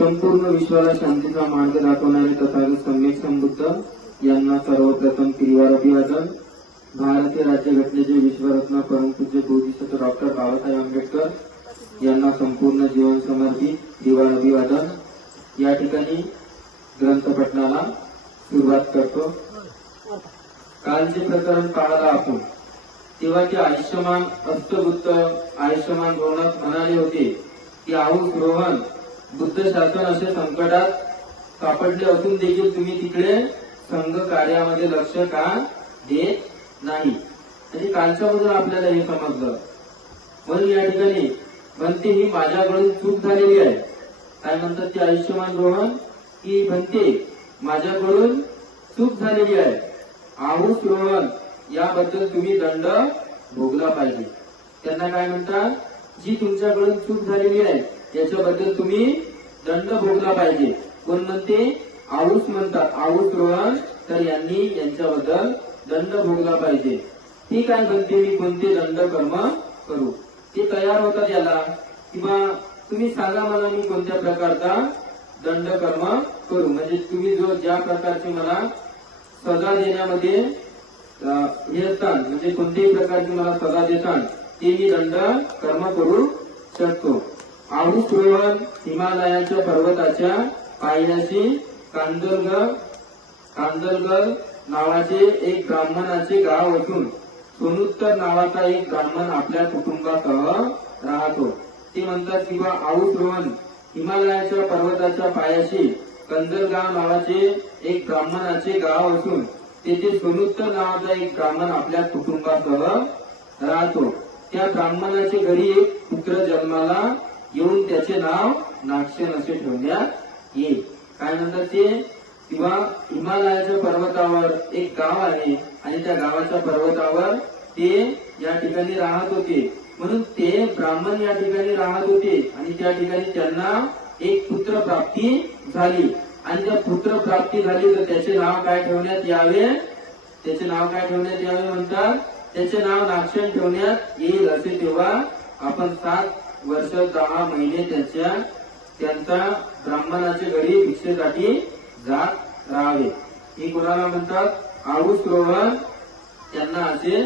संपूर्ण विश्वाला शांतीचा मार्ग दाखवणारे तथागत सम्यक संबुद्ध यांना सर्वप्रथम त्रिवार अभिवादन। भारतीय राज्यघटनेचे विश्वरत्न परमपूज्य बोधिसत्व डॉक्टर बाबासाहेब आंबेडकर यांना संपूर्ण जीवन समर्पित त्रिवार अभिवादन। या ठिकाणी ग्रंथपठणाला सुरुवात करतो। कालचे प्रकरण पाहला आपण, तेव्हा ते आयुष्यमान अष्टबुद्ध आयुष्यमान भवनात म्हणाले होते की आऊस रोहन बुद्ध शासन असे संकटात सापडले असून देखील तुम्ही तिकडे संघ कार्यामध्ये लक्ष का देत नाही। म्हणजे कालच्या मधून आपल्याला हे समजलं। म्हणून या ठिकाणी म्हणते ही माझ्याकडून चूक झालेली आहे। काय म्हणतात ते आयुष्यमान रोहन की म्हणते माझ्याकडून चूक झालेली आहे, आऊस रोहन याबद्दल तुम्ही दंड भोगला पाहिजे। त्यांना काय म्हणतात, जी तुमच्याकडून चूक झालेली आहे याच्याबद्दल तुम्ही दंड भोगला पाहिजे। कोण म्हणते, आऊस म्हणतात, आऊस रोहन तर यांनी यांच्याबद्दल दंड भोगला पाहिजे। ती काय म्हणते, मी कोणते दंड कर्म करू। ते तयार होतात याला, किंवा तुम्ही सांगा मला मी कोणत्या प्रकारचा दंड कर्म करू। म्हणजे तुम्ही जो ज्या प्रकारची मला सजा देण्यामध्ये हे असतात, म्हणजे कोणत्याही प्रकारची मला सजा देतात ते मी दंड कर्म करू शकतो। आऊस रोहन हिमालयाच्या पर्वताच्या पायथ्याशी कांदलगल नावाचे एक ब्राह्मणाचे गाव असून सोनुत्तर नावाचा एक ब्राह्मण आपल्या कुटुंबासह राहतो। ते म्हणतात किंवा आऊस रोहन हिमालयाच्या पर्वताच्या पायाशी कंदलगाव नावाचे एक ब्राह्मणाचे गाव असून तेथे सोनुत्तर नावाचा एक ब्राह्मण आपल्या कुटुंबासह राहतो। त्या ब्राह्मणाचे घरी एक पुत्र जन्माला येऊन त्याचे नाव नागसेन असे ठेवण्यात येईल। काय म्हणतात ते, किंवा हिमालयाच्या पर्वतावर एक गाव आहे आणि त्या गावाच्या पर्वतावर ते या ठिकाणी राहत होते। म्हणून ते ब्राह्मण या ठिकाणी राहत होते आणि त्या ठिकाणी त्यांना एक पुत्र प्राप्ती झाली। आणि त्या पुत्र प्राप्ती झाली तर त्याचे नाव काय ठेवण्यात यावे, त्याचे नाव काय ठेवण्यात यावे म्हणतात, त्याचे नाव नागसेन ठेवण्यात येईल असे। तेव्हा आपण 7 वर्ष 10 महिने त्यांच्या ब्राह्मणाच्या घरी भिक्षेसाठी जात राहावे। ही कोणाला म्हणतात, आऊस रोहन त्यांना असे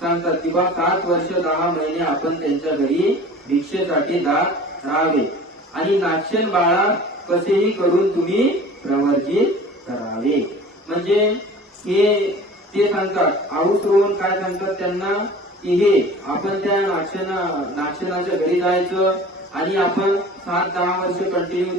सांगतात किंवा 7 वर्ष 10 महिने आपण त्यांच्या घरी भिक्षेसाठी जात राहावे आणि नागसेन बाळा कसेही करून तुम्ही प्रवर्जित करावे। म्हणजे हे ते सांगतात, आऊस रोहन काय सांगतात त्यांना की हे आपण त्या नागसेनाच्या घरी जायचं आणि आपण 7-10 वर्ष कंटिन्यू